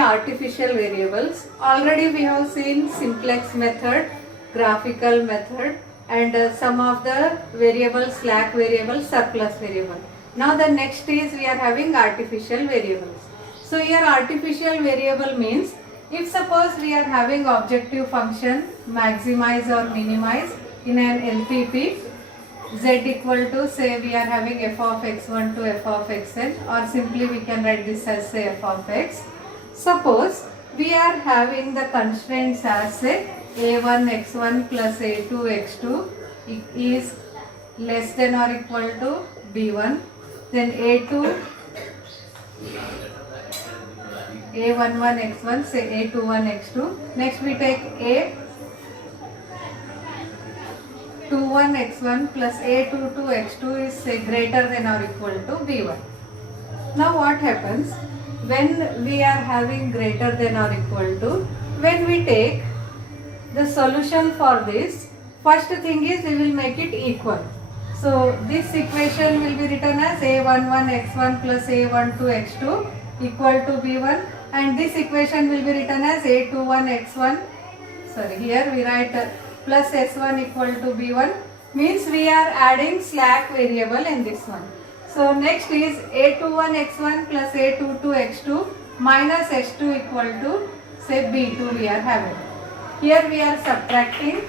artificial variables. Already we have seen simplex method, graphical method, and some of the variables, slack variable, surplus variable. Now the next is we are having artificial variables. So here artificial variable means if suppose we are having objective function maximize or minimize in an LPP, z equal to, say we are having f of x1 to f of xn, or simply we can write this as say f of x. Suppose we are having the constraints as say a1 x1 plus a2 x2 is less than or equal to b1, then a2 a11 x1 say a21 x2. Next we take a21 x1 plus a22 x2 is say greater than or equal to b1. Now what happens when we are having greater than or equal to, when we take the solution for this, first thing is we will make it equal. So this equation will be written as a11 x1 plus a12 x2 equal to b1, and this equation will be written as a21 x1, sorry here we write plus s1 equal to b1, means we are adding slack variable in this one. So next is a21 x1 plus a22 x2 minus s2 equal to say b2 we are having. Here we are subtracting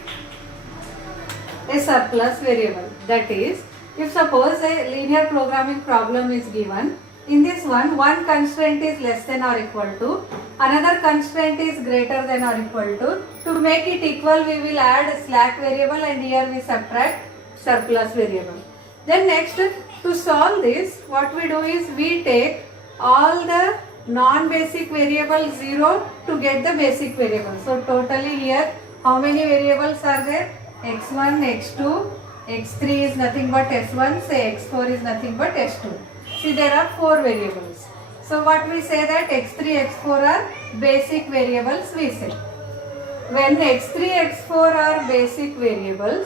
a surplus variable, that is if suppose a linear programming problem is given, in this one constraint is less than or equal to, another constraint is greater than or equal to make it equal we will add slack variable and here we subtract surplus variable. Then next to solve this what we do is we take all the non-basic variables 0 to get the basic variable. So totally here how many variables are there? x1, x2, x3 is nothing but s1, say x4 is nothing but s2. See there are 4 variables. So what we say that x3, x4 are basic variables we say. When x3, x4 are basic variables,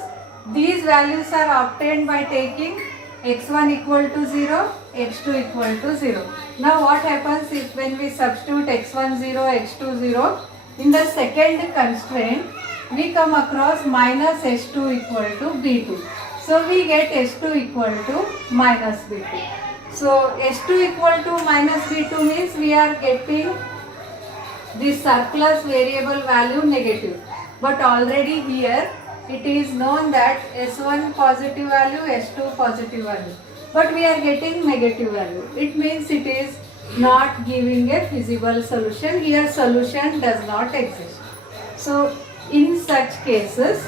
these values are obtained by taking x1 equal to 0, x2 equal to 0. Now what happens is when we substitute x1 0, x2 0, in the second constraint we come across minus s2 equal to b2. So we get s2 equal to minus b2. So s2 equal to minus b2 means we are getting the surplus variable value negative. But already here it is known that s1 positive value, s2 positive value. But we are getting negative value. It means it is not giving a feasible solution. Here solution does not exist. So in such cases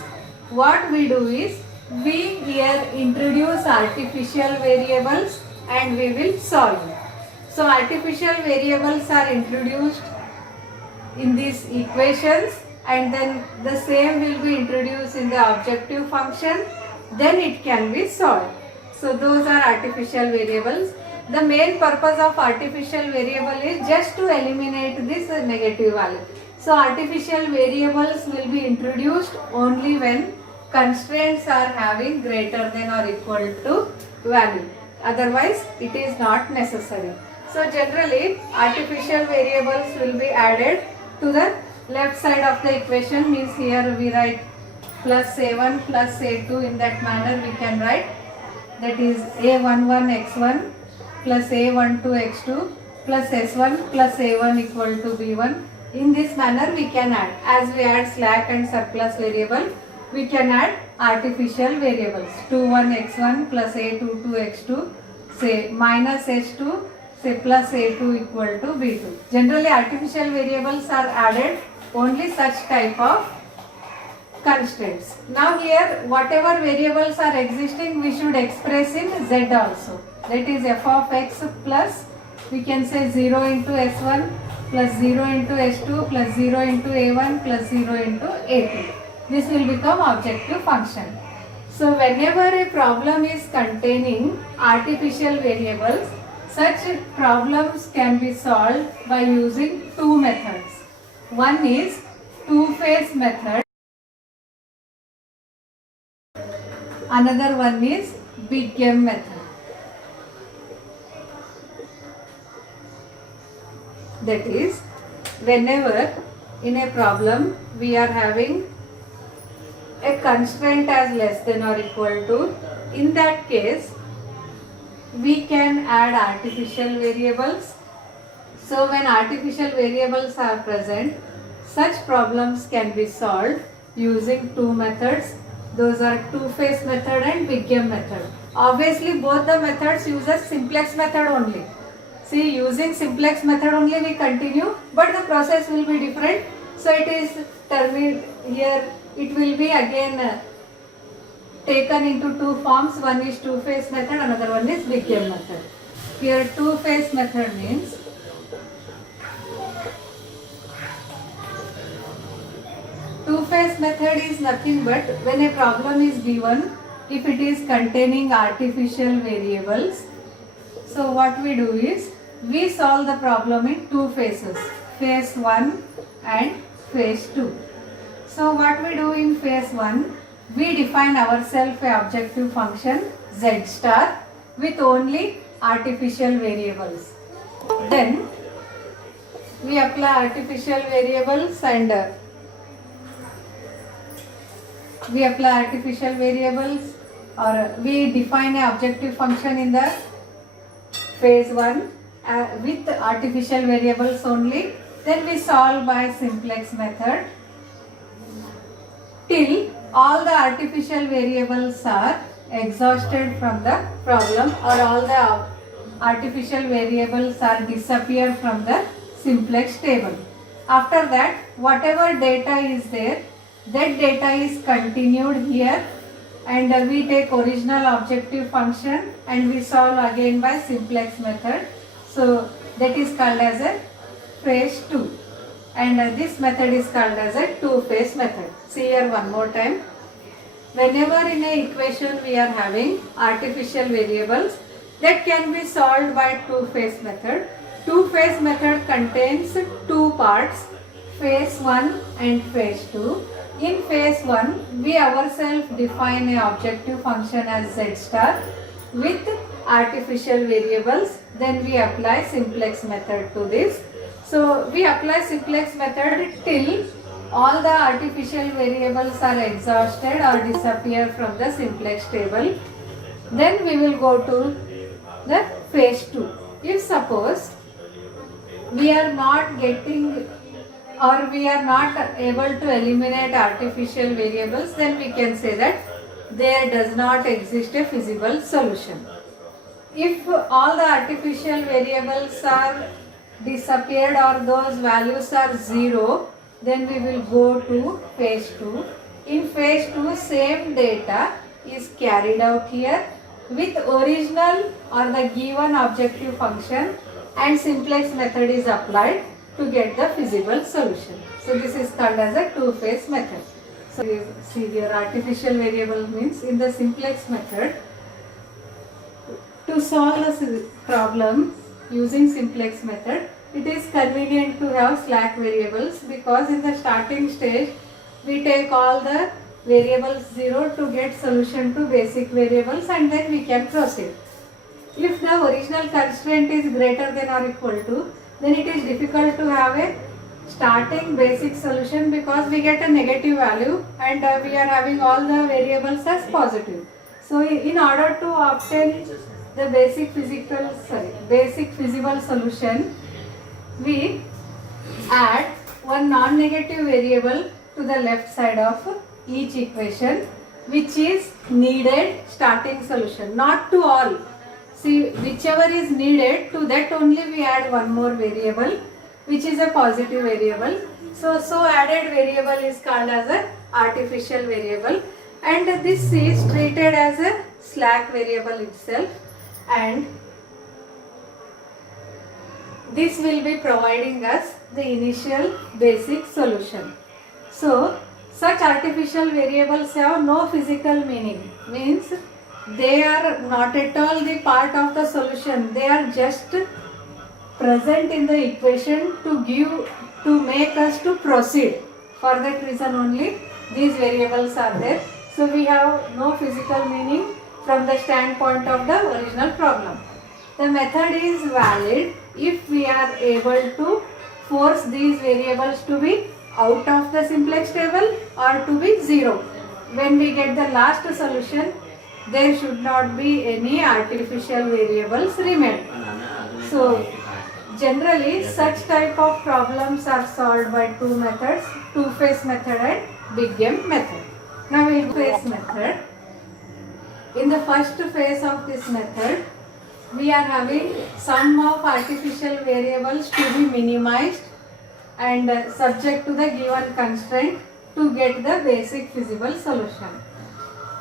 what we do is we here introduce artificial variables and we will solve it. So artificial variables are introduced in these equations and then the same will be introduced in the objective function, then it can be solved. So those are artificial variables. The main purpose of artificial variable is just to eliminate this negative value. So artificial variables will be introduced only when constraints are having greater than or equal to value. Otherwise it is not necessary. So generally artificial variables will be added to the left side of the equation, means here we write plus a1 plus a2, in that manner we can write, that is a11 x1 plus a12 x2 plus s1 plus a1 equal to b1. In this manner we can add, as we add slack and surplus variable, we can add artificial variables 21 x1 plus a22 x2 say minus s2 say plus a2 equal to b2. Generally artificial variables are added only such type of constraints. Now here whatever variables are existing we should express in z also, that is f of x plus we can say 0 into s1 plus 0 into s2 plus 0 into a1 plus 0 into a2. This will become objective function. So whenever a problem is containing artificial variables, such problems can be solved by using two methods. One is two-phase method, another one is big M method. That is, whenever in a problem we are having a constraint as less than or equal to, in that case we can add artificial variables. So when artificial variables are present, such problems can be solved using two methods. Those are two-phase method and Big M method. Obviously both the methods uses simplex method only. See, using simplex method only we continue, but the process will be different. So it is terminated here, it will be again taken into two forms. One is two-phase method, another one is Big M method. Here two-phase method means two-phase method is nothing but when a problem is given, if it is containing artificial variables, so what we do is we solve the problem in two phases, phase 1 and phase 2. So what we do in phase 1, we define ourselves a objective function z star with only artificial variables. Then we apply artificial variables and or we define an objective function in the phase 1 with artificial variables only. Then we solve by simplex method till all the artificial variables are exhausted from the problem, or all the artificial variables are disappeared from the simplex table. After that, whatever data is there, that data is continued here, and we take original objective function and we solve again by simplex method. So that is called as a phase 2, and this method is called as a two-phase method. See here one more time. Whenever in a equation we are having artificial variables, that can be solved by two-phase method. Two-phase method contains two parts, phase 1 and phase 2. In phase 1, we ourselves define an objective function as z star with artificial variables. Then we apply simplex method to this. So we apply simplex method till all the artificial variables are exhausted or disappear from the simplex table. Then we will go to the phase 2. If suppose we are not getting or we are not able to eliminate artificial variables, then we can say that there does not exist a feasible solution. If all the artificial variables are disappeared or those values are 0, then we will go to phase 2. In phase 2, same data is carried out here with original or the given objective function, and simplex method is applied to get the feasible solution. So this is called as a two-phase method. So you see here artificial variable means in the simplex method, to solve the problem using simplex method, it is convenient to have slack variables, because in the starting stage we take all the variables 0 to get solution to basic variables, and then we can proceed. If the original constraint is greater than or equal to, then it is difficult to have a starting basic solution, because we get a negative value and we are having all the variables as positive. So in order to obtain the basic feasible solution, we add one non-negative variable to the left side of each equation, which is needed starting solution, not to all. See, whichever is needed, to that only we add one more variable, which is a positive variable. So added variable is called as a artificial variable, and this is treated as a slack variable itself, and this will be providing us the initial basic solution. So such artificial variables have no physical meaning, means they are not at all the part of the solution. They are just present in the equation to make us to proceed. For that reason only these variables are there. So we have no physical meaning from the standpoint of the original problem. The method is valid if we are able to force these variables to be out of the simplex table or to be 0. When we get the last solution, there should not be any artificial variables remain. So generally such type of problems are solved by two methods, two-phase method and big M method. Now we will phase method. In the first phase of this method, we are having sum of artificial variables to be minimized and subject to the given constraint to get the basic feasible solution.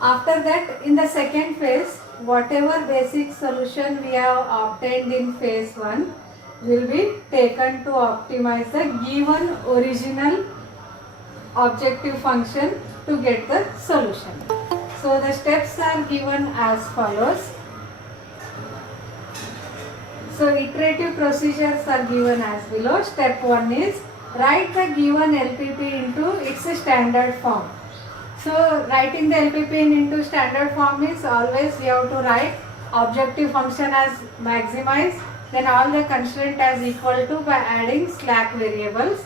After that, in the second phase, whatever basic solution we have obtained in phase 1 will be taken to optimize the given original objective function to get the solution. So the steps are given as follows. So iterative procedures are given as below. Step 1 is write the given LPP into its standard form. So writing the LPP into standard form is always we have to write objective function as maximize, then all the constraint as equal to by adding slack variables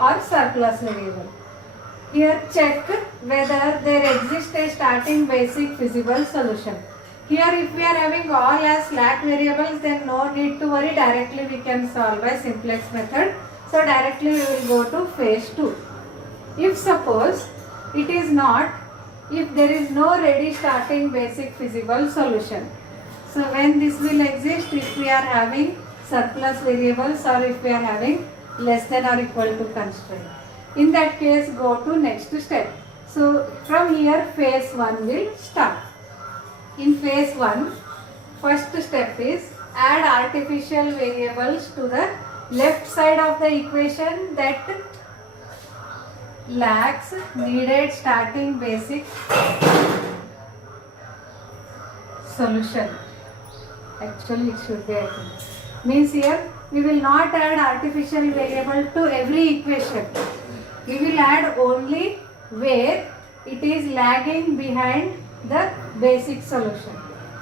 or surplus variable. Here check whether there exists a starting basic feasible solution. Here if we are having all as slack variables, then no need to worry, directly we can solve by simplex method. So directly we will go to phase 2. If suppose it is not, if there is no ready starting basic feasible solution. So when this will exist, if we are having surplus variables or if we are having less than or equal to constraint. In that case, go to next step. So from here phase 1 will start. In phase 1, first step is add artificial variables to the left side of the equation that lacks needed starting basic solution. Actually it should be, I think. Means here we will not add artificial variable to every equation. We will add only where it is lagging behind the basic solution.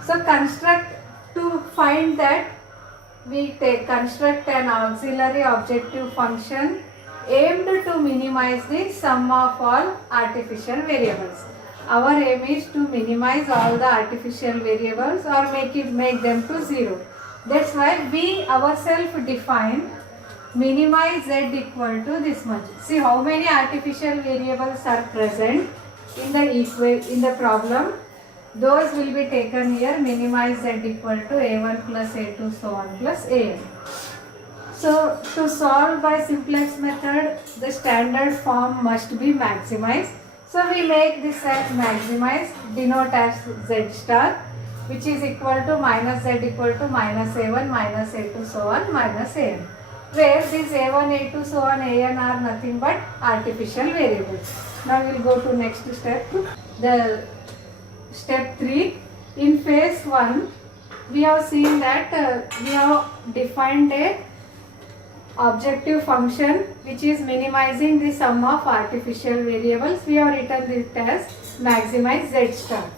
So construct, to find that we construct an auxiliary objective function aimed to minimize the sum of all artificial variables. Our aim is to minimize all the artificial variables or make them to 0. That's why we ourselves define minimize z equal to this much. See how many artificial variables are present in the problem. Those will be taken here. Minimize z equal to a1 plus a2 so on plus an. So to solve by simplex method, the standard form must be maximized. So we make this as maximize, denote as z star, which is equal to minus z equal to minus a1 minus a2 so on minus an. Where these a1, a2 so on an are nothing but artificial variables. Now we will go to next step. The step 3. In phase 1, we have seen that we have defined a objective function which is minimizing the sum of artificial variables. We have written it as maximize z star.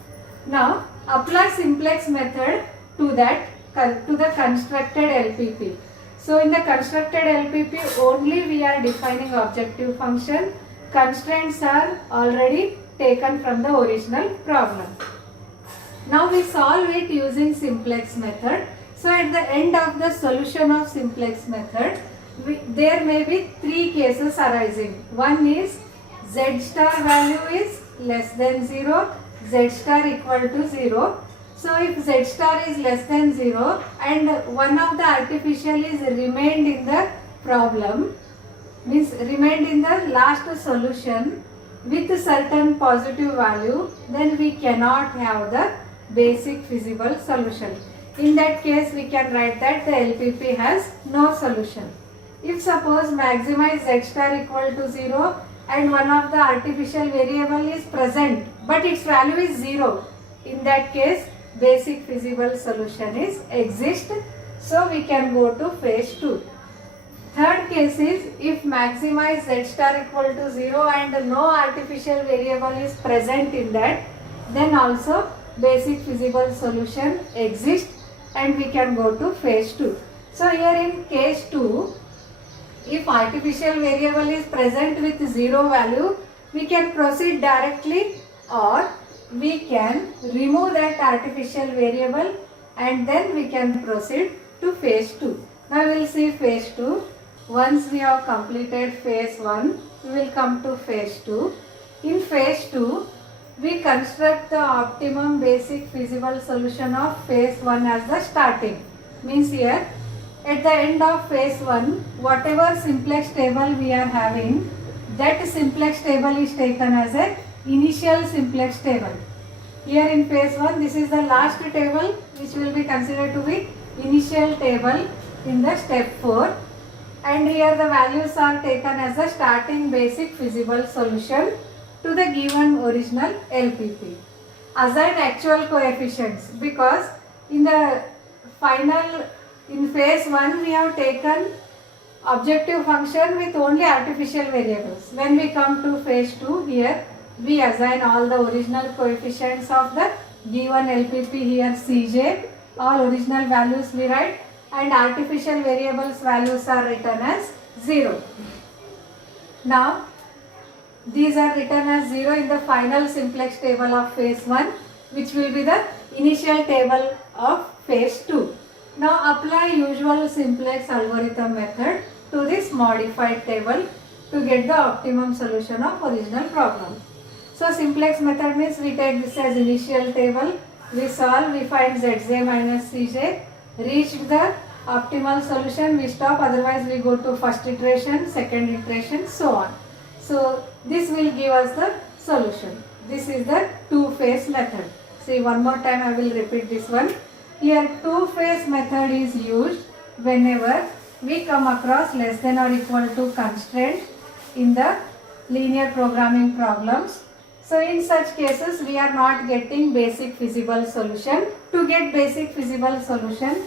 Now apply simplex method to the constructed LPP. So in the constructed LPP only we are defining objective function. Constraints are already taken from the original problem. Now we solve it using simplex method. So at the end of the solution of simplex method, there may be 3 cases arising. One is z star value is less than 0, z star equal to 0. So if z star is less than 0 and one of the artificial is remained in the problem, means remained in the last solution with certain positive value, then we cannot have the basic feasible solution. In that case we can write that the LPP has no solution. If suppose maximize z star equal to 0 and one of the artificial variable is present but its value is 0, in that case basic feasible solution is exist. So we can go to phase 2. Third case is if maximize z star equal to 0 and no artificial variable is present in that, then also basic feasible solution exists and we can go to phase 2. So here in case 2, If artificial variable is present with 0 value, we can proceed directly, or we can remove that artificial variable and then we can proceed to phase 2. Now we will see phase 2. Once we have completed phase 1, we will come to phase 2. In phase 2, we construct the optimum basic feasible solution of phase 1 as the starting. Means here, at the end of phase 1, whatever simplex table we are having, that simplex table is taken as a initial simplex table. Here in phase 1, this is the last table which will be considered to be initial table in the step 4, and here the values are taken as the starting basic feasible solution to the given original LPP. Assign actual coefficients, because in the final, in phase 1 we have taken objective function with only artificial variables. When we come to phase 2, here we assign all the original coefficients of the given LPP, here Cj, all original values we write, and artificial variables values are written as 0. Now these are written as 0 in the final simplex table of phase 1, which will be the initial table of phase 2. Now apply usual simplex algorithm method to this modified table to get the optimum solution of original problem. So simplex method means we take this as initial table, we solve, we find Zj minus Cj, reached the optimal solution, we stop, otherwise we go to first iteration, second iteration, so on. So this will give us the solution. This is the two-phase method. See, one more time I will repeat this one. Here two-phase method is used whenever we come across less than or equal to constraint in the linear programming problems. So in such cases we are not getting basic feasible solution. To get basic feasible solution,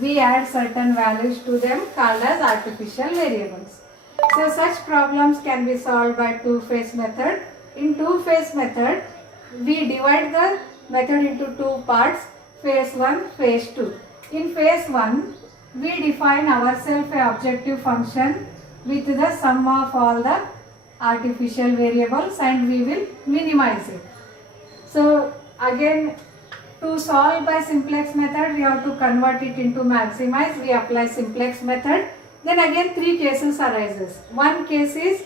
we add certain values to them called as artificial variables. So such problems can be solved by two-phase method. In two-phase method, we divide the method into two parts, phase 1, phase 2. In phase 1, we define ourselves a objective function with the sum of all the artificial variables and we will minimize it. So again, to solve by simplex method, we have to convert it into maximize. We apply simplex method. Then again three cases arises. One case is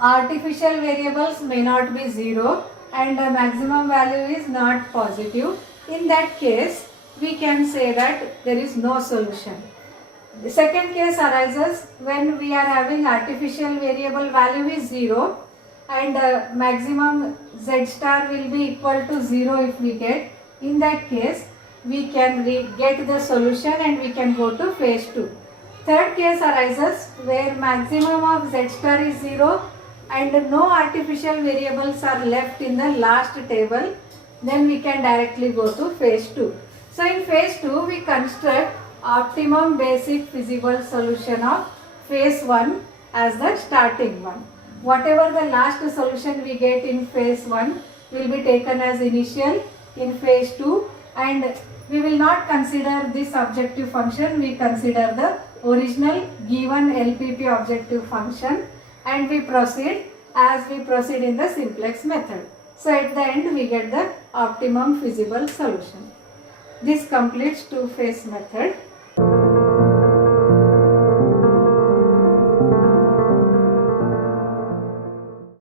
artificial variables may not be 0 and the maximum value is not positive. In that case, we can say that there is no solution. The second case arises when we are having artificial variable value is 0 and maximum z star will be equal to 0 if we get. In that case, we can get the solution and we can go to phase 2. Third case arises where maximum of z star is 0 and no artificial variables are left in the last table, then we can directly go to phase 2. So in phase 2, we construct optimum basic feasible solution of phase 1 as the starting one. Whatever the last solution we get in phase 1 will be taken as initial in phase 2, and we will not consider this objective function, we consider the original given LPP objective function and we proceed as we proceed in the simplex method. So at the end we get the optimum feasible solution. This completes two-phase method.